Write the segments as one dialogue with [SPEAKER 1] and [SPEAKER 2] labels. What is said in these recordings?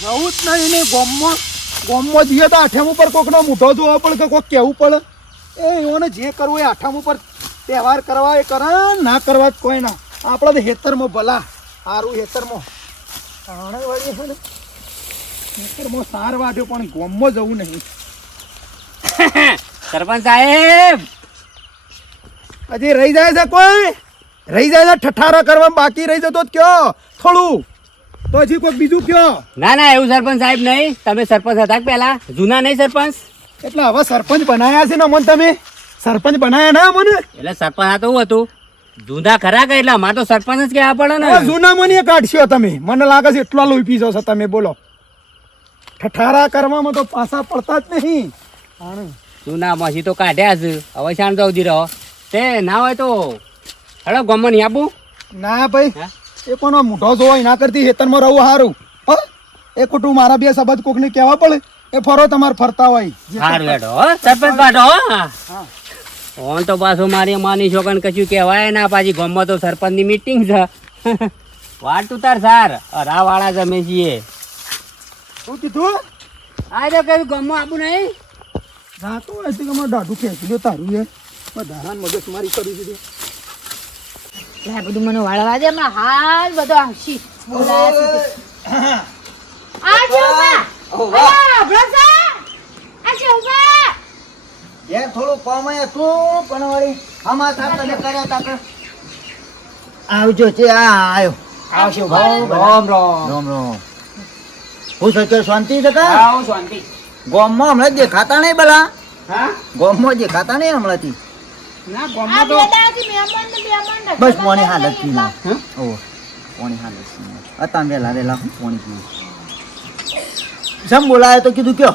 [SPEAKER 1] જવું જ નહીં ને ગોમમાં. ગોમમાં જઈએ તો આઠમ ઉપર કોકનો મૂઢો જોવો પડે કે કોક કહેવું પડે. એ એઓને જે કરવું એ આઠમ ઉપર તહેવાર કરવા એ કરે ના કરવા જ કોઈ ના. આપણે તો હેતરમાં ભલા સારું હેતરમાં તાણે વળી છે ને હેતરમાં સાર વાઢ્યો પણ ગોમમાં જવું નહીં.
[SPEAKER 2] સરપંચ સાહેબ!
[SPEAKER 1] હજી રહી જાય છે કોઈ? રહી જાય છે ઠઠારા કરવા બાકી રહી જતો જ કયો? થોડું. હજી કોઈ બીજું કયો?
[SPEAKER 2] ના ના એવું સરપંચ સાહેબ નહીં. તમે સરપંચ હતા પેલા જૂના નહીં સરપંચ?
[SPEAKER 1] એટલે હવે સરપંચ બનાયા છે ને અમને તમે? સરપંચ બનાયા ના મને
[SPEAKER 2] એટલે સરપંચ આ તો હું હતું? જૂના ખરા કે એટલે? અમારે તો સરપંચ જ કહેવા પડે ને.
[SPEAKER 1] જૂના મને કાઢશો તમે. મને લાગે છે એટલા લોહી પીશો છો તમે બોલો. ઠઠારા કરવામાં તો પાછા પડતા જ નહીં.
[SPEAKER 2] જૂના માંથી તો કાઢ્યા છે હવે શાંત રહો. તે ના હોય તો હેડો ગમન આપું.
[SPEAKER 1] ના ભાઈ.
[SPEAKER 2] હા?
[SPEAKER 1] એ કોનો મોઢો જોવો ના કરતી હેતનમાં રહું સારું હ? એ ખોટું મારા બે શબ્દ કોકને કહેવા પડે? એ ફરો તમારે ફરતા હોય.
[SPEAKER 2] સારું સરપંચ ઓન તો પાછું મારી માની છોકરાને કશું કહેવાય ના પાછી ગમમાં તો સરપંચની મીટિંગ છે. વાટ તું તાર સાર. અરા વાળા જમે છીએ.
[SPEAKER 1] શું કીધું?
[SPEAKER 2] આ તો કઈ ગમો આપું નહીં.
[SPEAKER 1] જાતો હોય તો અમારે દાઢું ખેંચી લો તારું એ. વધારાને મગજ મારી કરી દીધી.
[SPEAKER 3] આ બધું મને વાળવા દે હમણાં હાલ બધો આવશી બોલાયા છે તે.
[SPEAKER 4] થોડું કોમાય હતું પણ વળી આમાં થાપ કર્યા તા આવજો છે આ આયો.
[SPEAKER 2] આવશે રામ રામ.
[SPEAKER 4] રોમ રોમ. હું સચો શાંતિ છે કા?
[SPEAKER 2] શાંતિ.
[SPEAKER 4] ગોમમાં હમણાં દેખાતા નહીં બલા?
[SPEAKER 2] હા?
[SPEAKER 4] ગોમમાં દેખાતા નહીં હમણાંથી? બસ પોણી હાલત પી ના? ઓ પોણી હાલત પી ના અતામ વેલા વેલા હું? પોણી પીવું જમ બોલાયો તો કીધું કયો?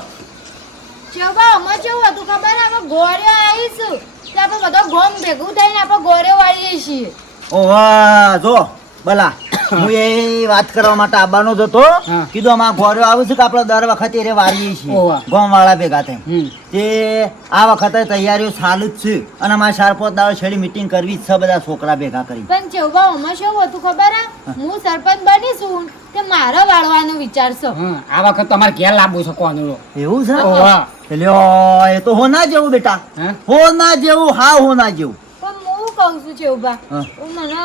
[SPEAKER 3] ચેવા અમે કેવું હતું ખબર અમે ગોળ્યો આવીશું ત્યાં આપણે બધો ગોમ ભેગું થઈને આપણે ગોળ્યો વાળીએ છીએ.
[SPEAKER 4] ઓ વાહ જો બલા. હું એ વાત કરવા માટે આવવાનો જ હતો. કીધું આમાં ગોળ્યો આવે છે કે આપણે દર વખતે એ વારીએ છીએ. ગોમ વાળા ભેગા
[SPEAKER 2] થઈ
[SPEAKER 4] તે આ વખતે તૈયારીઓ ચાલુ જ છે અને અમારે ચાર પાંચ દાડો છેડી મીટિંગ કરવી જ છે બધા છોકરા ભેગા કરી
[SPEAKER 3] પણ ચેવા અમે શું હતું ખબર આ? હું. સરપંચ બનીશું તે મારો વાળવાનો વિચાર છે.
[SPEAKER 2] આ વખત તમારે ઘેર લાવવું છે કોનું
[SPEAKER 4] એવું છે? એટલે એ તો હોના જેવું બેટા.
[SPEAKER 2] હે?
[SPEAKER 4] હોના જેવું હા હોના જેવું.
[SPEAKER 3] કહું છું ચેવબા
[SPEAKER 4] હું.
[SPEAKER 3] મને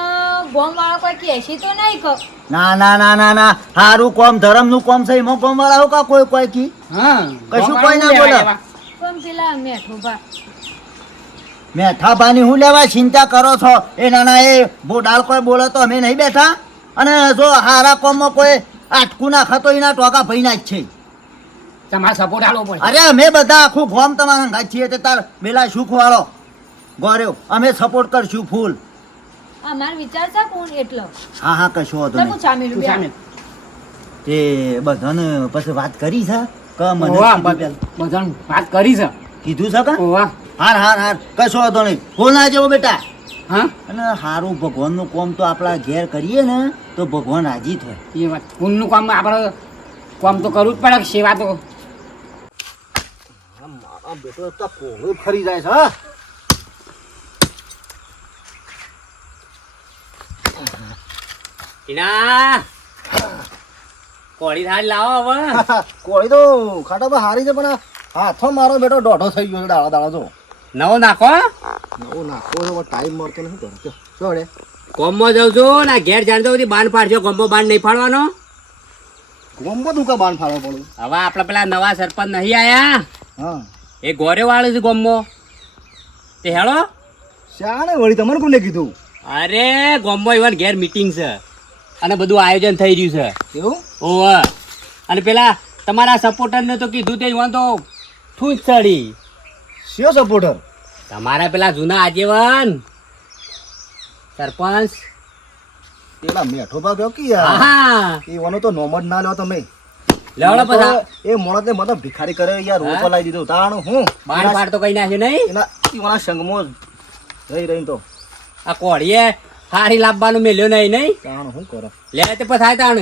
[SPEAKER 3] ગોમ વાળા કોઈ કહેશી તો નહીં કહું.
[SPEAKER 4] ના ના ના ના ના. હારું કોમ ધરમનું કોમ છે એમાં ગોમ વાળા કા કોઈ કોઈ કી?
[SPEAKER 2] હા.
[SPEAKER 4] કશું કોઈ ના બોલે.
[SPEAKER 3] પણ પેલા મેઠોબા
[SPEAKER 4] મેઠાભાની હું લેવા ચિંતા કરો છો? એ નાના એ બોડાલ કોઈ બોલે તો અમે નહીં બેઠા? અને જો હારા કોમમાં કોઈ આટકું નાખે તો એના ટોકા ભઈના જ છે.
[SPEAKER 2] તમારે સપોર્ટ આલો પડે.
[SPEAKER 4] અરે અમે બધા આખું ગોમ તમારા છીએ તે તાર પેલા સુખ વાળો. ગોર્યો અમે સપોર્ટ કરશું ફૂલ
[SPEAKER 3] અમાર વિચાર છે કોણ એટલો?
[SPEAKER 4] હા હા કશો
[SPEAKER 3] હતો
[SPEAKER 4] નહીં.
[SPEAKER 3] હું બે
[SPEAKER 4] તે બધાને પછી વાત કરી છે? કે મને?
[SPEAKER 2] બધાને વાત કરી છે.
[SPEAKER 4] કીધું છે કે?
[SPEAKER 2] વાહ
[SPEAKER 4] હાર હાર હાર. કશો હતો નહીં. ફૂલ ના જેવો બેટા.
[SPEAKER 2] હા?
[SPEAKER 4] અને સારું ભગવાનનું કોમ તો આપણા ઘેર કરીએ ને તો ભગવાન રાજી થાય.
[SPEAKER 2] એ વાત પુણ્યનું કામ આપણે કામ તો કરવું જ પડે સેવા તો.
[SPEAKER 4] બેટો તો કોળું ફરી જાય છે હા?
[SPEAKER 2] ટીના કોળી થાળી લાવો હવે.
[SPEAKER 4] કોળી તો ખાટા તો હારી છે પણ હાથો મારો બેટો દોઢો થઈ ગયો દાળા દાડા જો.
[SPEAKER 2] નવો નાખો
[SPEAKER 4] નવો નાખો તો ટાઈમ મળતો નથી કરો ચો શું રે.
[SPEAKER 2] ગોમમાં જાઉં છું ના ઘેર જાણતો બધી બાંધ પાડજો ગોમમાં બાંધ નહીં પાડવાનો.
[SPEAKER 4] ગોમમાં તું કા બાન ફાડવા પડું?
[SPEAKER 2] હવે આપણે પેલા નવા સરપંચ નહીં આયા.
[SPEAKER 4] હા.
[SPEAKER 2] એ ગોરે વાળો છે ગોમમાં. તે હેળો.
[SPEAKER 4] શાણે વળી તમને કોને કીધું?
[SPEAKER 2] અરે ગોમમાં ઇવન ઘેર મીટિંગ છે. અને બધું આયોજન થઈ રહ્યું છે.
[SPEAKER 4] એવું?
[SPEAKER 2] ઓવ. અને પેલા તમારા સપોર્ટરને તો કીધું તે વાંધો. ઠૂંચ ચડી.
[SPEAKER 4] શિયો સપોર્ટર
[SPEAKER 2] તમારા પેલા જૂના આજીવન સરપંચ.
[SPEAKER 4] પેલા મેઠો ભાગ ગયો કે યાર?
[SPEAKER 2] હા.
[SPEAKER 4] એ વાનો તો નોમ જ ના લ્યો તમે.
[SPEAKER 2] લેવડો પછી
[SPEAKER 4] એ મોળા તે મતલબ ભિખારી કરે યાર? રોજ લાવી દીધો. તાણ હું?
[SPEAKER 2] બાર બાર તો કઈ નાખ્યું નહીં.
[SPEAKER 4] એના એના સંગમાં રહી રહીને તો.
[SPEAKER 2] આ કોળીએ હારી લાવવાનું મેલ્યો નહીં નહીં?
[SPEAKER 4] કાણ શું કરે?
[SPEAKER 2] લે તે પછાય તાણ.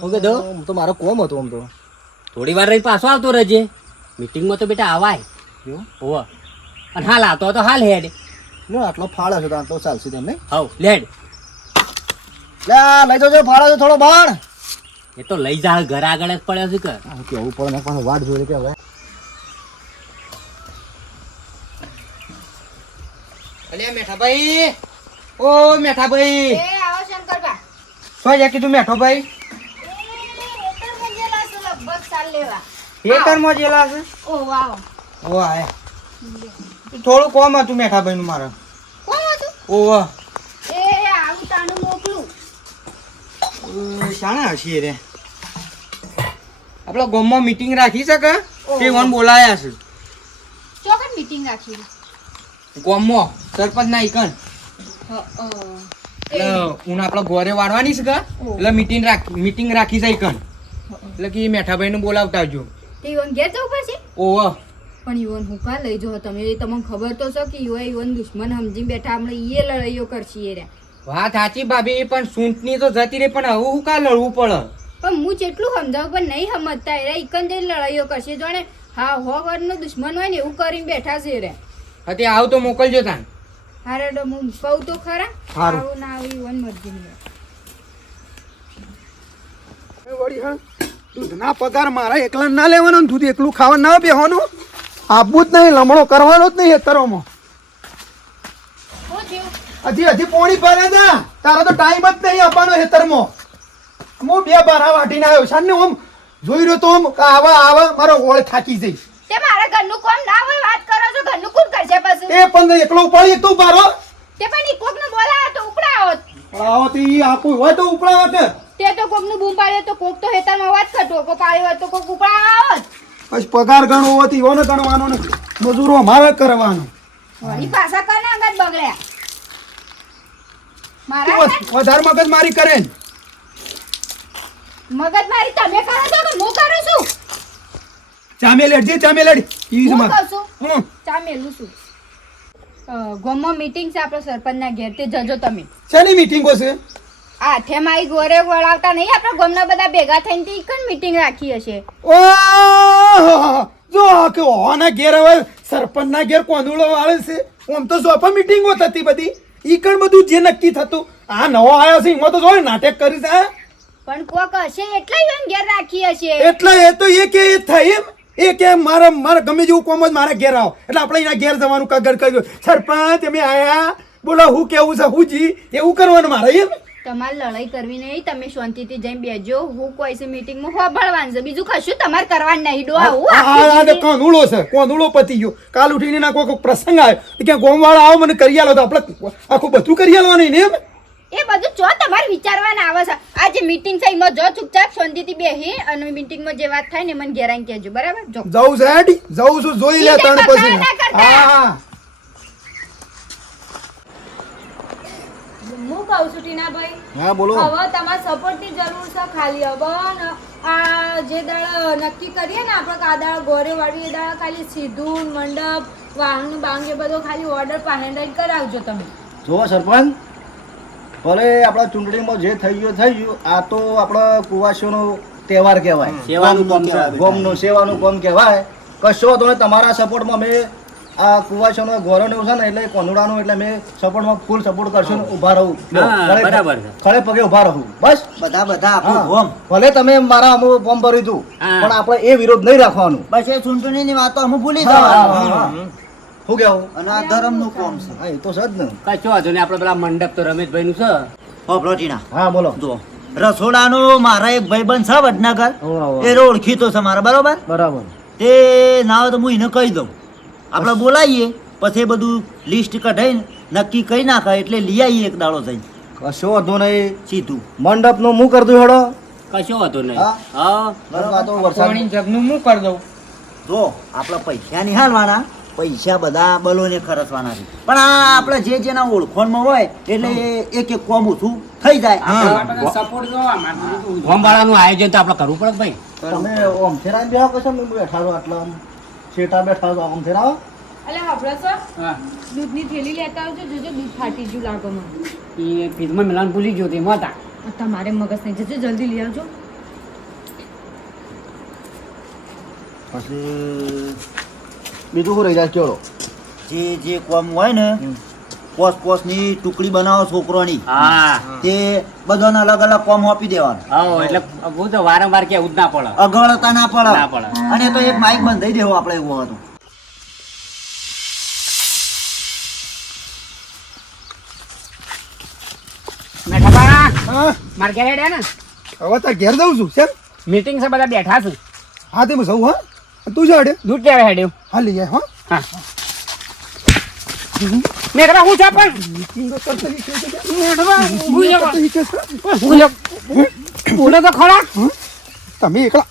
[SPEAKER 2] હું કીધું?
[SPEAKER 4] તો મારો કોમ હતો આમ તો.
[SPEAKER 2] થોડી વાર રહી પાછો આવતો રહેજે. મીટિંગમાં તો બેટા આવાય. હોવ. અને હાલ આવતો તો હાલ હેડ.
[SPEAKER 4] લો આટલો ફાળો છે તો આટલો ચાલશે તેમ નહીં?
[SPEAKER 2] હવ લેડ
[SPEAKER 4] લે લઈ જજો ફાળો છે થોડો બાણ
[SPEAKER 2] એ તો લઈ જા ઘર આગળ જ પડ્યો છે કે
[SPEAKER 1] કેવું પડે પણ વાટ જોઈ કે હવે.
[SPEAKER 5] અલ્યા મેઠાભાઈ. ઓ મેઠાભાઈ.
[SPEAKER 6] એ આવો શંકરબા
[SPEAKER 5] શું જા કીધું મેઠોભાઈ?
[SPEAKER 6] લેવા.
[SPEAKER 5] ખેતરમાં જેલા છે?
[SPEAKER 6] ઓ વાહ
[SPEAKER 5] ઓ આયા થોડું કોમ હતું મેઠાભાઈ નું મારે.
[SPEAKER 6] કોમ હતું?
[SPEAKER 5] ઓ
[SPEAKER 6] એ આવું તાનું મોકલું.
[SPEAKER 5] શાણા હશી રે. આપણા ગામમાં મીટિંગ રાખી શકે તે વન બોલાયા છે?
[SPEAKER 6] ચોકન મીટિંગ રાખી
[SPEAKER 5] ગામમાં? સરપંચ ના ઈકન
[SPEAKER 6] હ
[SPEAKER 5] આપણો ઘરે વાળવાની છે કે? એટલે મીટિંગ રાખ મીટિંગ રાખી છે ઈકન એટલે કે મેઠાભાઈ નું બોલાવતા આવજો
[SPEAKER 6] તે ઈવન ઘેર જવું પડશે?
[SPEAKER 5] ઓહ.
[SPEAKER 6] પણ ઈવન હું કા લઈ જાઓ તમે તમને ખબર તો છે કે ઈવો ઈવન દુશ્મન સમજી બેઠા આપણે ઈએ લડાઈઓ કરશી એ રહ્યા.
[SPEAKER 5] વાત સાચી ભાભી પણ સૂંટની તો જતી રહી પણ હવે હું કા લડવું પડે?
[SPEAKER 6] પણ હું જેટલું સમજાવું પણ નહીં સમજતા એ જઈને લડાઈઓ કરશે. જોણે હા હો ઘરનો દુશ્મન હોય ને એવું કરીને બેઠા છે રે અત્યારે
[SPEAKER 5] હતી આવ તો મોકલજો તાન.
[SPEAKER 6] હારે તો હું કહું તો ખરા. આવું ના આવી મરજી
[SPEAKER 1] વળી હા દૂધના પગાર મારા એકલા ના લેવાનો દૂધ એકલું ખાવા ના બેહવાનું? આપવું જ નહીં લમણો કરવાનો જ નહીં હેતરોમાં હજી હજી પોણી ભરે તા તારો તો ટાઈમ જ નહીં આપવાનો હેતરમાં હું બે બારા વાટીને આવ્યો ને આમ જોઈ રહ્યો તો આમ આવા આવા મારો ઓળ થાકી જઈ
[SPEAKER 6] તે મારા ઘરનું કોમ ના હોય વાત છો ઘરનું કોણ કરશે પાછું?
[SPEAKER 1] એ પણ એકલો ઉપાડી એક તો ઉપાડો
[SPEAKER 6] તે પણ ઈ કોકને બોલાવે તો ઉપડાવો
[SPEAKER 1] તો ઈ આપું હોય તો ઉપડાવો કે
[SPEAKER 6] તે તો કોકનું બૂમ પાડે તો કોક તો હેતરમાં વાત કરતો કો પાડ્યો હોય તો કોક ઉપડાવો
[SPEAKER 1] પછી પગાર ગણવો હોય તો ગણવાનો ને મજૂરો મારે કરવાનો.
[SPEAKER 6] વળી પાછા કના અંગત બગડ્યા? મારા
[SPEAKER 1] વધારે મગજ મારી કરે.
[SPEAKER 6] મગજ મારી તમે કરો છો કે હું કરું છું?
[SPEAKER 1] ચામે લડજે ચામે લેડ ઈ જ
[SPEAKER 6] હું
[SPEAKER 1] માં.
[SPEAKER 6] કહું છું ચા મેલું છું. અ, મીટિંગ છે આપણો સરપંચના ઘેર તે જજો તમે.
[SPEAKER 1] શેની મીટિંગો છે?
[SPEAKER 6] આ આઠે ગોરે વળાવતા નહીં આપણા ગામના બધા ભેગા થઈને તે ઈકન મીટિંગ રાખી હશે.
[SPEAKER 1] ઓહ! જો કે ઓના ઘેર હવે સરપંચના ઘેર કોંદુળો વાળે છે. ઓમ તો સોફા મીટિંગો થતી બધી. ઈ કણ બધું જે નક્કી થતું. આ નવો આવ્યો છે એમાં તો જો નાટક કરી છે?
[SPEAKER 6] પણ કોક હશે એટલે ઘેર રાખી હશે.
[SPEAKER 1] એટલે એ તો એ કે એ જ થાય એમ. એ કે મારા મારા ગમે જેવું કોમ જ મારા ઘેર આવો. એટલે આપણે એના ઘેર જવાનું કગર કર્યું સરપંચ અમે આયા? બોલો હું કેવું છે? હું જી? એવું કરવાનું મારે એમ?
[SPEAKER 6] તમારે લડાઈ કરવી નહીં. તમે શાંતિથી જઈને બેજો. હું કોઈ છે મીટિંગમાં હોભળવાનું છે. બીજું કશું તમારે કરવાનું નહીં. ડો આવું
[SPEAKER 1] કોંદુળો છે. કોંદુળો પતી ગયો. કાલ ઉઠીને ના કોઈ પ્રસંગ આવ્યો. કે ગોમવાળા આવો મને કરી આલો તો આપણે આખું બધું કરી આલવાનું ને એમ?
[SPEAKER 6] એ બધું જો તમારે વિચારવાના આવે છે. આ જે મીટિંગ થઈ એમાં જો ચૂપચાપ શાંતિથી બેહી અને મીટિંગમાં જે વાત થાય ને મને ઘેર આવીને કહેજો બરાબર? જો.
[SPEAKER 1] જવું છે હેડી. જવું છું જોઈ લે તણ પછી. હા હા.
[SPEAKER 6] કહું છું ટીનાભાઈ?
[SPEAKER 7] હા બોલો.
[SPEAKER 6] હવે તમારે સપોર્ટની જરૂર છે ખાલી હવે આ જે દાળ નક્કી કરીએ ને આપણે આ દાળ ગોરે વાળી એ દાળ ખાલી સીધું મંડપ વાહન બાંગ એ બધો ખાલી ઓર્ડર પાહેન્ડ કરાવજો તમે.
[SPEAKER 7] જો સરપંચ. ભલે આપણા ચૂંટણીમાં જે થઈ ગયું થઈ ગયું. આ તો આપણા કુવાસીઓનો તહેવાર કહેવાય.
[SPEAKER 2] સેવાનું કામ
[SPEAKER 7] ગોમનું સેવાનું કામ કહેવાય. કશો તો તમારા સપોર્ટમાં મેં આ કુવાસીઓનો ગોરવને એવું છે ને એટલે કોનુડાનું એટલે મેં સપોર્ટમાં ફૂલ સપોર્ટ કરશો ને ઊભા રહું.
[SPEAKER 2] બરાબર
[SPEAKER 7] ખડે પગે ઊભા રહું. બસ.
[SPEAKER 4] બધા બધા આપણું ગોમ
[SPEAKER 7] ભલે તમે મારા અમુક ફોર્મ ભર્યું હતું પણ આપણે એ વિરોધ નહીં રાખવાનું.
[SPEAKER 4] બસ એ ચૂંટણીની વાતો અમે ભૂલી જવાનું.
[SPEAKER 7] હા. કેવું
[SPEAKER 4] અને આ ધર્મનું કોમ છે?
[SPEAKER 7] હા એ તો છે જ ને.
[SPEAKER 2] કશો વાંધો નહીં આપણે પેલા મંડપ તો રમેશભાઈ નું છે.
[SPEAKER 4] હોભળો ટીના
[SPEAKER 7] હા બોલો.
[SPEAKER 4] જો રસોડાનો મારા એક ભાઈબંધ છે વડનગર. એ ઓળખીતો છે મારા બરોબર?
[SPEAKER 7] બરાબર.
[SPEAKER 4] તે ના હોય તો હું એને કહી દઉં. આપણે બોલાવીએ પછી બધું લિસ્ટ કઢાઈને નક્કી કરી નાખાય એટલે લઈ આવીએ એક દાડો થઈને
[SPEAKER 7] કશો વાંધો નહીં.
[SPEAKER 4] સીધું.
[SPEAKER 7] મંડપનું હું કરી દઉં હેડો?
[SPEAKER 2] કશો વાંધો નહીં.
[SPEAKER 7] હા?
[SPEAKER 2] હા.
[SPEAKER 7] બરાબર. તો વરસાદ.
[SPEAKER 5] જગનું હું કરી દઉં?
[SPEAKER 4] જો આપણે પૈસા નહીં હાલવાના પૈસા બધા બલોને ખર્ચવાના છે. પણ આ આપણે જે જેના ઓળખોણમાં હોય એટલે એક એક કોમ ઓછું થઈ જાય.
[SPEAKER 2] ગોમવાળાનું આયોજન તો આપણે કરવું પડે ભાઈ.
[SPEAKER 7] તમે ઓમ ફેરા બેહો કશો ને બેઠા છો આટલા છેટા બેઠા છો
[SPEAKER 6] ઓમ ફેરા છો? દૂધની થેલી લેતા આવજો જોજો દૂધ ફાટી ગયું લાગો મને
[SPEAKER 2] એ ફીઝમાં મિલાન ભૂલી ગયો તે હતા.
[SPEAKER 6] તમારે મગજ નહીં. જજો જલ્દી લઈ આવજો.
[SPEAKER 7] પછી બીજું શું રહી જાય ચલો
[SPEAKER 4] જે જે કોમ હોય ને પોસની ટુકડી બનાવો છોકરોની.
[SPEAKER 8] હા.
[SPEAKER 4] તે બધાને અલગ અલગ કોમ આપી દેવાનું.
[SPEAKER 8] હા એટલે હું તો વારંવાર કેવું ઉદ ના પડે.
[SPEAKER 4] અગવડતા ના
[SPEAKER 8] ના
[SPEAKER 4] પડે. અને તો એક માઇક બંધ થઈ દેવો આપણે એવું હતું.
[SPEAKER 8] મેઠાબા
[SPEAKER 1] હા.
[SPEAKER 8] ને?
[SPEAKER 1] હવે તાર ઘેર જઉં છું સર
[SPEAKER 8] મીટિંગ છે બધા બેઠા છું.
[SPEAKER 1] હા તે સૌ હા? તું જો અડે
[SPEAKER 8] દૂધ લેવા હેડ્યું
[SPEAKER 1] હા લઈ જાય હા
[SPEAKER 8] હા મેઠાબા હું જા પણ. બોલો તો ખરા
[SPEAKER 1] તમે એકલા.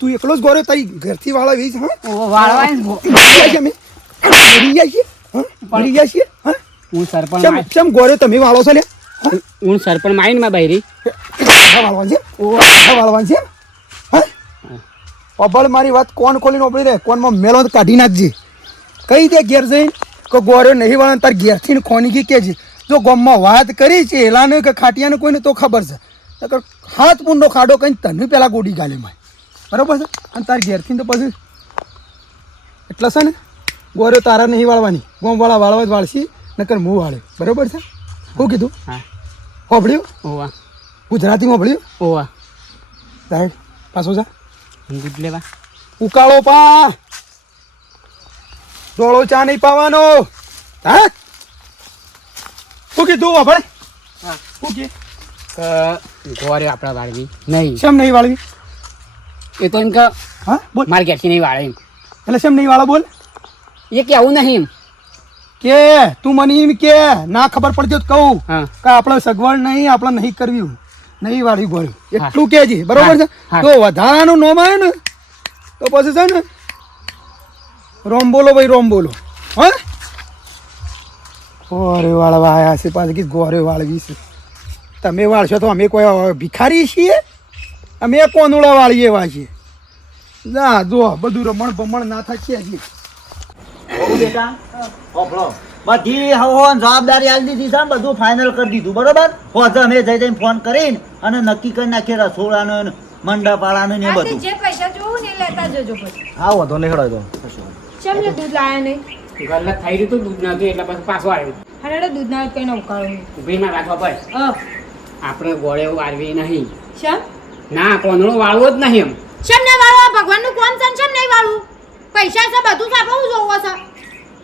[SPEAKER 1] તું એકલો જ ગોરે તારી ઘરથી વાળા વીજ હા
[SPEAKER 8] વાળવા
[SPEAKER 1] અમે મરી જાય છીએ મરી જાય છીએ હું
[SPEAKER 8] સરપંચ
[SPEAKER 1] કેમ ગોરે તમે વાળો છો લે હા
[SPEAKER 8] સરપંચમાં આવીને માં બૈરી
[SPEAKER 1] વાળવાનું છે વાળવાનું છે અબળ મારી વાત કોણ ખોલીને ઓપડી રહે? કોનમાં મેલો તો કાઢી નાખજે. કઈ દે ઘેર જઈને કે ગોરે નહીં વળે તાર ઘેરથી ખોની ગઈ કેજે જો ગામમાં વાત કરી છે એલાને કે ખાટિયાને કોઈને તો ખબર છે. નકર હાથ પૂંડો ખાડો કઈ તને પેલા ગોડી ગાલે માય. બરાબર છે? અને તાર ઘેરથી તો પછી એટલે છે ને ગોરે તારા નહીં વાળવાની. ગોમવાળા વાળવા જ વાળશી નકર હું વાળે. બરાબર છે? શું કીધું?
[SPEAKER 8] હા.
[SPEAKER 1] હોભળ્યું?
[SPEAKER 8] ઓવા
[SPEAKER 1] ગુજરાતીમાં ભળ્યું
[SPEAKER 8] ઓવા
[SPEAKER 1] સાહેબ પાછો જા.
[SPEAKER 8] દૂધ લેવા.
[SPEAKER 1] ઉકાળો પા. ડોળો ચા નહીં પાવાનો. હા? શું કીધું આપણે
[SPEAKER 8] હા.
[SPEAKER 1] શું કે?
[SPEAKER 8] ગોરે આપણા વાળવી. નહીં.
[SPEAKER 1] શેમ નહીં વાળવી?
[SPEAKER 8] એ તો એમ કે
[SPEAKER 1] હા બોલ.
[SPEAKER 8] મારે ઘેરથી નહીં વાળે એમ.
[SPEAKER 1] એટલે શેમ નહીં વાળો બોલ.
[SPEAKER 8] એ કેવું નહીં
[SPEAKER 1] કે તું મને એમ કે ના ખબર પડતી તો કહું. કે આપણે સગવડ નહીં આપણે નહીં કરવી નહીં વાળી
[SPEAKER 8] ગોળી
[SPEAKER 1] એટલું કેજી બરોબર છે? તો વધારાનું નોમ આવે ને તો પછી છે ને રોમ બોલો ભાઈ રોમ બોલો. હા? ગોરે વાળવા આવ્યા છે પાછી કીધું ગોરે વાળવી છે. તમે વાળશો તો અમે કોઈ ભિખારી છીએ? અમે કોનુડા વાળીએ એવા છીએ. ના જો બધું રમણ ભમણ ના થાય છે
[SPEAKER 4] બેટા. ઓફળો બધી હવન જવાબદારી આલી દીધી છે ને બધું ફાઇનલ કરી દીધું બરોબર? હોજે અમે જઈ જઈને ફોન કરીને અને નક્કી કરી નાખીએ રસોડા નો મંડપ વાળા ને બધું.
[SPEAKER 3] જે પૈસા જોવું ને લેતા જજો પછી.
[SPEAKER 4] હા વધો નહીં હેડો
[SPEAKER 3] ચમ ને દૂધ લાયા નહીં.
[SPEAKER 8] ગલ્લત થઈ રહ્યું હતું દૂધ નતું એટલે પછી પાછું આવ્યું.
[SPEAKER 3] હરે દૂધ ના કઈ ના ઉકાળો
[SPEAKER 8] ના રાખવા પડે આપણે ગોળે વાળવી નહીં.
[SPEAKER 3] ચમ
[SPEAKER 8] ના કોંદણો વાળવો જ નહીં એમ.
[SPEAKER 3] ચમ ને વાળવા? ભગવાનનું કોમ છે નહીં વાળવું? પૈસા છે બધું આપણે જોવો છે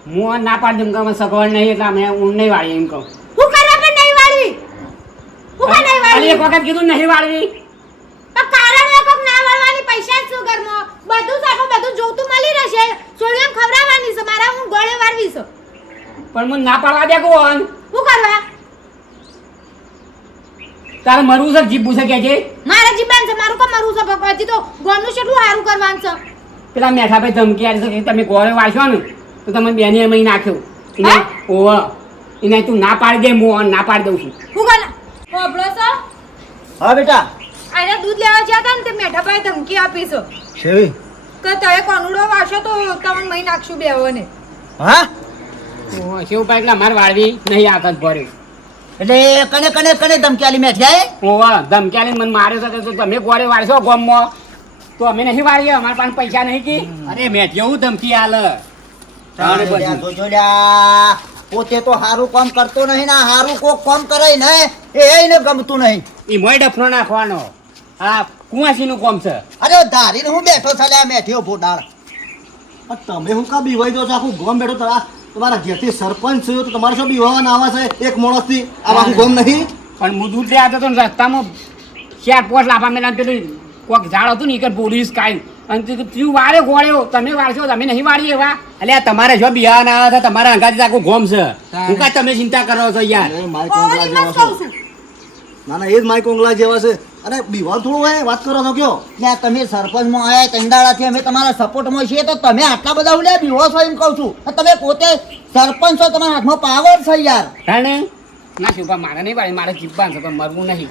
[SPEAKER 8] હું ના પાડી દઉં કે અમે સગવડ નહીં એટલે અમે ઊંડ નહીં વાળી એમ કહું.
[SPEAKER 3] હું કરવા પણ નહીં વાળવી હું કા નહીં
[SPEAKER 8] વાળવી એક વખત કીધું નહીં વાળવી.
[SPEAKER 3] તો કારણ એક વખત ના વાળવાની પૈસા શું કરમો બધું સાખો બધું જોતું મળી રહેશે. છોડીને ખવડાવવાની છે. મારા હું ગળે વાળવી છું.
[SPEAKER 8] પણ મને ના પાડવા દે કોણ?
[SPEAKER 3] હું કરવા?
[SPEAKER 8] તારે મરવું છે જીભું છે કે છે
[SPEAKER 3] મારા જીબાન છે. મારું કા મારું છે ભગવાનજી તો ગોનું કેટલું સારું કરવાનું છે?
[SPEAKER 8] પેલા મેઠા ભાઈ ધમકી આવી છે તમે ગોળે વાંચવાનું ને? તો તમે બેને એમ નાખ્યો. એને? ઓવ એને તું ના પાડી દે હું ના પાડી દઉં છું.
[SPEAKER 3] હું કાલે ઓબળો છો?
[SPEAKER 4] હા બેટા.
[SPEAKER 3] આને દૂધ લેવા ગયા હતા ને તે મેઠાભાઈ ધમકી આપી છે.
[SPEAKER 4] શેવી?
[SPEAKER 3] કે તમે કોનુડો વાળશો તો તમને મહી નાખશું બેઓને
[SPEAKER 4] હા?
[SPEAKER 8] ઓવ શેવ પાઈ એટલે અમારે વાળવી નહીં આખત ભર્યું
[SPEAKER 4] એટલે કને કને કને ધમકી આલી મેઠિયાએ
[SPEAKER 8] ઓવ ધમકી આલીને મને માર્યો છે તો તમે ગોળે વાળશો ગોમમાં. તો અમે નહીં વાળીએ અમારા પાસે પૈસા નહીં કી. અરે મેં જેવું ધમકી આલે?
[SPEAKER 4] પોતે તો સારું કામ કરતો નહીં ને સારું કોક કામ કરે ને એ એને ગમતું નહીં.
[SPEAKER 8] એ મોય ડફનો નાખવાનો. આ કુવાસીનું કોમ છે.
[SPEAKER 4] અરે ધારીને હું બેઠો છે લ્યા મેઠિયો ભોડાળ
[SPEAKER 7] પણ તમે હું કા બીવાઈ દો છો? આખું ગોમ બેઠો તો તમારા ઘેરથી સરપંચ છે તો તમારે શું બીવાવા ના આવે છે? એક માણસથી આ આખું ગોમ નહીં?
[SPEAKER 8] પણ હું દૂધ લેવા જતો ને રસ્તામાં ચાર પોસ લાફા મેલા પેલું કોક ઝાડ હતું ને ઈ બોલીશ પોલીસ કાંઈ અને તું વારે ગોળ્યો. તમે વારશો તમે નહીં વાળીએ એવા. એટલે આ તમારે જો બિહાર ના આવે છે તમારા અંગાથી આખું ગોમ છે. હું કાંઈ તમે ચિંતા કરો છો યાર?
[SPEAKER 7] એ માય કોંગલા જેવા છો. ના ના એ જ માય કોંગલા જેવા છે. અરે બીવા થોડું હોય વાત કરો છો કયો?
[SPEAKER 4] ત્યાં તમે સરપંચમાં આવ્યા તંદાળાથી અમે તમારા સપોર્ટમાં છીએ તો તમે આટલા બધા ઉડે બીવો છો એમ કહું છું. તમે પોતે સરપંચ છો તમારા હાથમાં પાવર છે યાર.
[SPEAKER 8] ના શિવપા મારે નહીં વાળી મારે જીવવાનું છે પણ મરવું નહીં.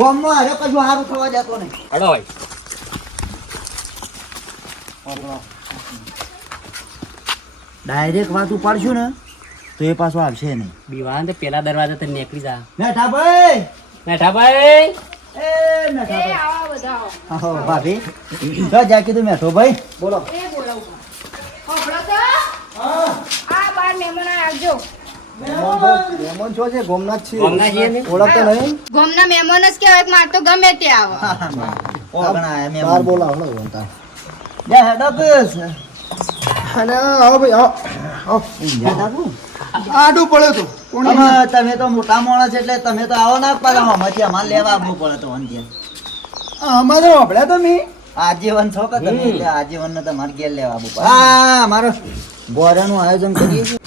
[SPEAKER 4] હારે કશું સારું થવા જતો નહીં.
[SPEAKER 8] હડો ભાઈ
[SPEAKER 4] ડાયરેક્ટ વાત ઉપાડશું ને તો એ પાછો આવશે નહીં.
[SPEAKER 8] બીવાન તો પેલા દરવાજા તો નીકળી જા.
[SPEAKER 4] મેઠા ભાઈ!
[SPEAKER 8] ભાઈ!
[SPEAKER 4] એ મેઠા
[SPEAKER 6] એ
[SPEAKER 4] ભાઈ.
[SPEAKER 6] આવા બધા આવો.
[SPEAKER 4] ભાભી. તો જ્યાં કીધું મેઠો ભાઈ. બોલો.
[SPEAKER 6] એ બોલાવું હોભળો આ બાર મહેમાન આવજો.
[SPEAKER 7] મહેમાન છો છે ગોમનાથ છીએ.
[SPEAKER 8] ગોમનાથ છીએ
[SPEAKER 7] ઓળખતો નહીં?
[SPEAKER 6] ગમના મહેમાન જ કહેવાય માર તો ગમે તે આવે.
[SPEAKER 4] ઓગણા આયા મેં
[SPEAKER 7] બાર બોલાવો હળો બોલતા
[SPEAKER 4] જા હેડ અપ
[SPEAKER 1] અને આવો ભાઈ આવો. આવો. આડું પડ્યો તો
[SPEAKER 4] તમે તો મોટા માણસ એટલે તમે તો આવો ના પડે. અમારે અમારે લેવા આવવું પડે તો અંત્ય
[SPEAKER 1] અમારે વાપડ્યા તમે
[SPEAKER 4] આજીવન છો કે તમે આજીવન ને તમારે ઘેર લેવા આવવું પડે. હા મારો ગોરાનું આયોજન કરીએ છીએ.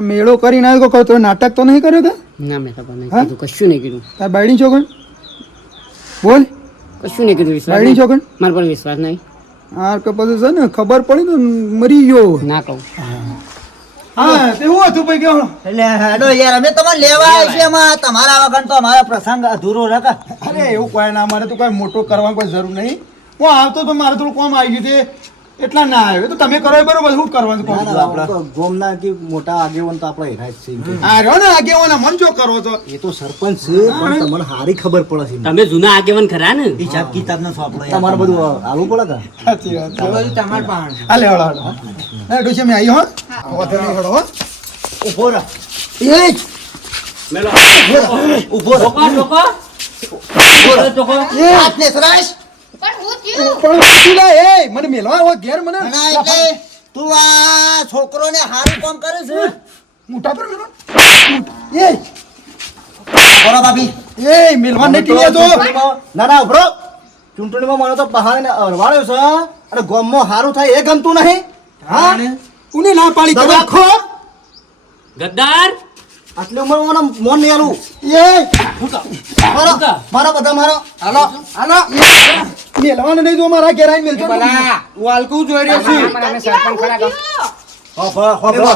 [SPEAKER 1] મેળો કરીને આવ્યો કહો તો નાટક તો નહીં કર્યો
[SPEAKER 8] ના મેં તો નહીં કીધું કશું નહીં કીધું.
[SPEAKER 1] તાર બાયડી છોકણ બોલ.
[SPEAKER 8] કશું નહીં કીધું વિશ્વાસ
[SPEAKER 1] બાયડી છોકણ
[SPEAKER 8] મારા પર વિશ્વાસ નહીં.
[SPEAKER 1] હા કે પછી છે ને ખબર પડી તો મરી ગયો
[SPEAKER 8] ના કહું.
[SPEAKER 1] હા તે હું હતું ભાઈ કેવું
[SPEAKER 4] એટલે હેડો યાર અમે તમારે લેવા આવ્યા છીએ એમાં. તમારા વગર તો અમારો પ્રસંગ અધૂરો રહે
[SPEAKER 1] અરે એવું કોઈ ના મારે તો કોઈ મોટો કરવાની કોઈ જરૂર નહીં. હું આવતો તો મારે થોડું કોમ આવી ગયું તે એટલા ના આવ્યો. તો તમે કરો એ બરોબર શું કરવાનું કોમ
[SPEAKER 7] આપણે ગોમના કે મોટા આગેવાન તો આપણે હેરાજ છે
[SPEAKER 1] આ રહ્યો ને આગેવાન મન જો કરો છો.
[SPEAKER 7] એ તો સરપંચ છે પણ તમને સારી ખબર પડે છે
[SPEAKER 8] તમે જૂના આગેવાન ખરા ને?
[SPEAKER 4] હિસાબ કિતાબ નો સોંપડો
[SPEAKER 7] તમારે બધું હાલવું પડે કા
[SPEAKER 1] સાચી વાત છે.
[SPEAKER 5] બધું તમારે પાણ
[SPEAKER 1] હાલે હળો હળો હે ડોશી મેં આવી હો. ઓથે નહીં હળો હો
[SPEAKER 4] ઊભો રહો.
[SPEAKER 1] એ જ.
[SPEAKER 4] ઊભો રહો.
[SPEAKER 1] એ
[SPEAKER 4] હાથને સરાશ
[SPEAKER 6] પણ હું થયું
[SPEAKER 1] પણ એ મને મેલવા આવો ઘેર મને.
[SPEAKER 4] ના એટલે તું આ છોકરોને હારું કામ કરે છે?
[SPEAKER 1] મોટા પર મેલો એ.
[SPEAKER 4] બોલો ભાભી.
[SPEAKER 1] એ મેલવા નહીં ટીલે તો
[SPEAKER 7] ના ના ઉભરો. ચૂંટણીમાં મને તો બહાને અરવાડ્યો છે અને ગોમમાં હારું થાય એ ગમતું નહીં. હા?
[SPEAKER 1] ઉને ના પાડી
[SPEAKER 7] તમે રાખો
[SPEAKER 8] ગદ્દાર.
[SPEAKER 7] આટલી ઉંમર મને મોન નહીં આલું.
[SPEAKER 1] એ.
[SPEAKER 7] મારો મારો બધા મારો. હાલો હાલો.
[SPEAKER 1] મેલવાને નહીં તો મારા ઘેર આવીને મેલજો.
[SPEAKER 5] ભલા હું જોઈ રહ્યો છું.
[SPEAKER 8] મને સરપંચ ખરા કહો.
[SPEAKER 7] હો, હો, હો.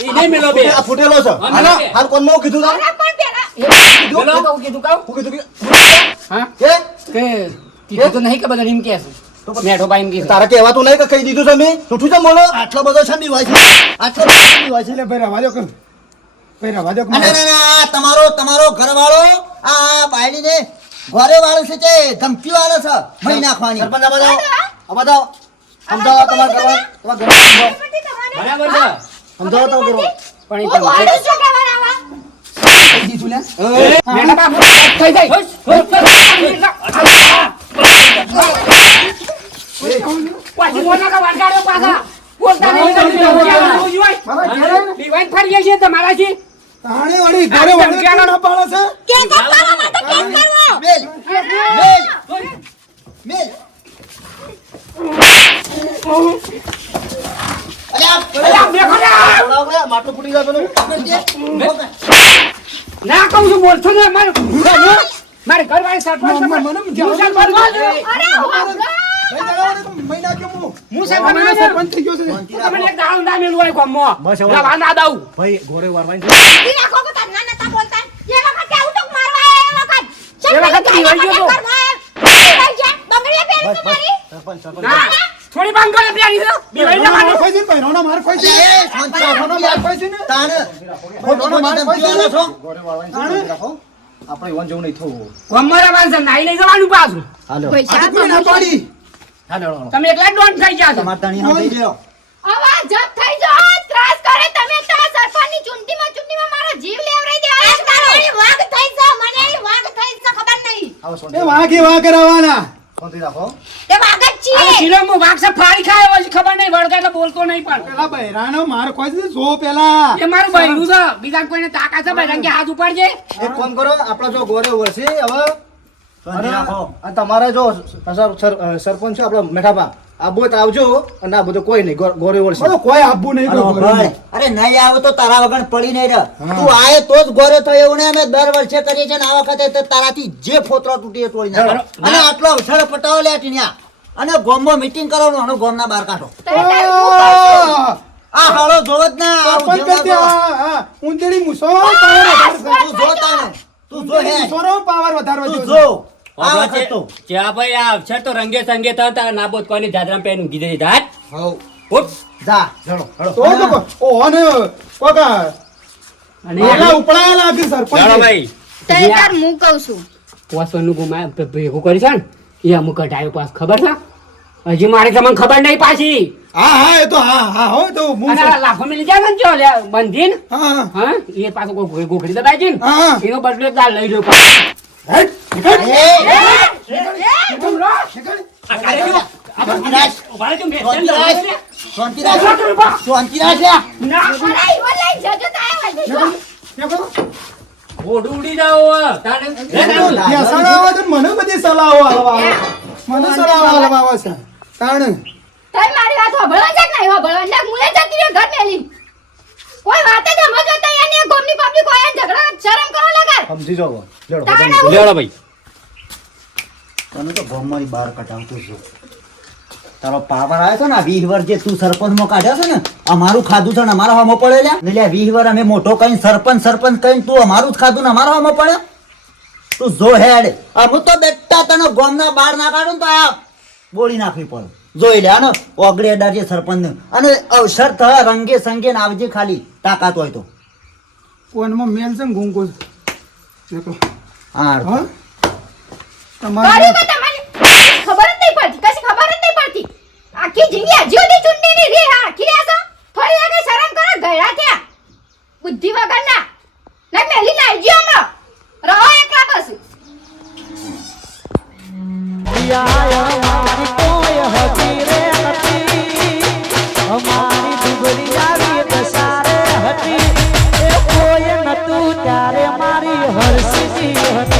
[SPEAKER 8] એ નહીં મેલો બે.
[SPEAKER 7] આ ફૂટેલો છે. હાલો હાલ કોણ કીધું તા?
[SPEAKER 6] પણ પેલા?
[SPEAKER 8] મેલો? કહું કીધું કહું
[SPEAKER 7] હું કીધું
[SPEAKER 8] હા?
[SPEAKER 7] કે?
[SPEAKER 8] કે કીધું તો નહીં કે બધા એમ કે છે. મેઠો ભાઈ એમ કે
[SPEAKER 7] તારા કહેવાતું નહીં કે કહી દીધું છે મેં? જૂઠું છે બોલો. આટલો બધો છે હોય છે. આટલો બધો બીવાય છે.
[SPEAKER 1] એટલે ભાઈ રવા દો કે ભાઈ રવા દો કે
[SPEAKER 4] ના ના ના તમારો તમારો ઘરવાળો આ બાયડીને ઘરે વાળો છે તે ધમકી વાળો છે મહી નાખવાની.
[SPEAKER 7] સરપંચ આમાં જાઓ. આમાં જાઓ. સમજાવો તમારે ઘરવાળા તમારે સમજાવો.
[SPEAKER 8] બરાબર છે.
[SPEAKER 7] સમજાવો તો કરો
[SPEAKER 8] પણ એ
[SPEAKER 6] હું.
[SPEAKER 8] તમે-
[SPEAKER 6] વાળું છું કહેવાના આવા
[SPEAKER 1] દીધું લે
[SPEAKER 8] મેઠા બાપુ, થઈ જાય. હુશ, હુશ. પાછી બોલો કે વળગાડો પાછા. બોલતા નહીં, તમે ધમકીયાળા રોજ હોય.
[SPEAKER 1] મારા ઘેર આવીને
[SPEAKER 8] દિવાળી ફરી છે તમારાથી
[SPEAKER 1] તાણે વળી ઘરે વળી ના પાડે છે
[SPEAKER 6] કે કે કરવા માટે કેમ કરવો
[SPEAKER 4] મેલ મેલ મેલ અલ્યા,
[SPEAKER 8] અલ્યા, મેઘો ના!
[SPEAKER 7] બોલાવો ને, માટલું ફૂટી જાય પેલું.
[SPEAKER 8] ના કહું છું? બોલશો ને મારે મારે ઘરવાળી સરપંચ
[SPEAKER 1] મને- મને
[SPEAKER 8] સરપંચ
[SPEAKER 1] મને
[SPEAKER 8] છું. કરે તમને એક દાડો ના
[SPEAKER 6] તો
[SPEAKER 8] તો.
[SPEAKER 6] તો મારી
[SPEAKER 8] થોડી પ્યારી છે. દિવાળીના
[SPEAKER 1] માર
[SPEAKER 8] માટે.
[SPEAKER 1] છે ને બહેનોના માર ખોઈ છે
[SPEAKER 4] એ સંતા રાખો ને
[SPEAKER 1] માર. ખોઈ છે ને
[SPEAKER 4] તાણે
[SPEAKER 1] બહેનોના માર
[SPEAKER 4] ખોટી
[SPEAKER 1] છે ને
[SPEAKER 7] વારવાની છે, રાખો. આપણે એવાને જેવું નહીં થવું
[SPEAKER 8] કોમરા છે, નાઈ નહીં જવાનું પાછું.
[SPEAKER 7] હાલો
[SPEAKER 1] આ તો કોઈ ના પડી
[SPEAKER 7] હાલો.
[SPEAKER 8] તમે એકલા ડોન થઈ ગયા છો.
[SPEAKER 4] તાણી હા થઈ ગયો.
[SPEAKER 6] આવા જપ થઈ જાઓ ત્રાસ કરે તમે તમારા સરપંચની ચૂંટણીમાં ચૂંટણીમાં મારો જીવ લેવરાઈ દેવા તારી વાગ થઈ જા મને વાગ થઈ જા ખબર નહીં
[SPEAKER 1] એ
[SPEAKER 7] વાગે
[SPEAKER 1] વાઘે વાઘ કરાવવાના
[SPEAKER 7] શાંતિ રાખો?
[SPEAKER 6] એ વાગ છે
[SPEAKER 8] શિલોમાં વાઘ છે, ફાડી ખાય હોય ખબર નહીં વળગે તો બોલતો નહીં પણ.
[SPEAKER 1] પેલા બહેરાનો માર કોઈ છે જો પેલા.
[SPEAKER 8] એ મારું બૈરું છે બીજા કોઈને તાકા છે ભાઈ કે હાથ ઉપાડજે.
[SPEAKER 7] એક કામ કરો આપણો જો ગોરે વરસી હવે.
[SPEAKER 4] શાંતિ રાખો.
[SPEAKER 7] આ તમારે જો સર- સર- સરપંચ છે આપણા મેઠાપા આ તો આવજો અને આ બધું કોઈ નહીં ગોરે વળશે
[SPEAKER 1] બધું કોઈ આબુ નહીં
[SPEAKER 4] અરે નહીં. આવે તો તારા વગર પડી નહીં રહે. તું આયે તો જ ગોરે થયો એવું ને અમે દર વર્ષે કરીએ છે ને આ વખતે તો તારાથી જે ફોતરો તૂટી તોડી નાખો. અને આટલો અવસર પટાવો લે ટીણિયા અને ગોમમાં મીટિંગ કરવાનું અને ગોમના બહાર કાઢો.
[SPEAKER 6] તો તારું?
[SPEAKER 1] આ,
[SPEAKER 4] હાળો જોવો જ ના
[SPEAKER 1] પાવર વધારે
[SPEAKER 4] તું જો તાણે તું જો હે.
[SPEAKER 1] પાવર વધારવા
[SPEAKER 4] તું જો. તો
[SPEAKER 8] ચા ભાઈ આ અક્ષર તો રંગે સંગે થતા તારા કોની જાદરા પેન ઊંઘી દે જાત ઉઠ.
[SPEAKER 4] જા ચલો હળો
[SPEAKER 1] તો તો કો- ઓહો ને કોક આ
[SPEAKER 8] અને
[SPEAKER 1] આગલા ઉપડાયેલા હતી સરપંચ.
[SPEAKER 8] ચાલો ભાઈ
[SPEAKER 6] તો તાર હું કહું છું.
[SPEAKER 8] પોસવાનું ગુમાય ભેગું કરી છે ને એ અમુક કઢાયો પાસ ખબર છે? હજી મારે તમને ખબર નહીં પાછી.
[SPEAKER 1] હા હા એ તો હા હા હો તો હું.
[SPEAKER 8] લાફો મિલી જાય ને જો લે બંધીને?
[SPEAKER 1] હા
[SPEAKER 8] એ પાછો કોઈ ગોખડી દબાય છે ને. એનો બદલો તાર લઈ લો પાછો. ઉડી તારે
[SPEAKER 1] ને મને બધી સલાહો આલવા મને સલાહો આલવા છે તાણ
[SPEAKER 6] તઈ મારી વાત સાંભળવા જ નહીં સાંભળવા? એટલે મુએ જતી ઘર મેલી. કોઈ વાત જ સમજવા તો એની ગોમની પબ્લિક હોય ઝઘડા શરમ કરો લગર.
[SPEAKER 7] સમજી જાઓ લેડો
[SPEAKER 6] તાણે
[SPEAKER 8] ભાઈ.
[SPEAKER 4] તને તો ગોમમાંથી બહાર કટાવતો છું. તારો પાવર આવ્યો છે ને વીસ વર્ષ જે તું સરપંચમાં કાઢ્યો છે ને અમારું ખાધું છે ને અમારા હામો પડે લ્યા વીસ વર્ષ અમે મોટો કઈ સરપંચ સરપંચ કઈ તું અમારું જ ખાધું ને અમારા હામો પડે? તું જો હેડ. અમુ તો બેટા તને ગોમના બહાર ના કાઢું તો આ બોળી નાખવી પડે. જોઈ લે આનો ઓગળી અડાડજે સરપંચ અને અવસર થયા રંગે સંગે ને આવજે ખાલી. તાકાત હોય તો.
[SPEAKER 1] ફોનમાં મેલ છે ને ગુંગો
[SPEAKER 4] હા
[SPEAKER 1] હા? તમારે
[SPEAKER 6] ખબર જ નહીં પડતી. કશી ખબર જ નહીં પડતી. આખી જિંદગી હજી સુધી ચૂંટણીની રી આખી રહ્યા છો? થોડી કઈ શરમ કરો? ગયડા થયા બુદ્ધિ વગરના. ના મેલી નાઈ ગયો હમણાં. રહો એકલા બસ
[SPEAKER 9] અમારી ત્યારે મારી હરસી હતી.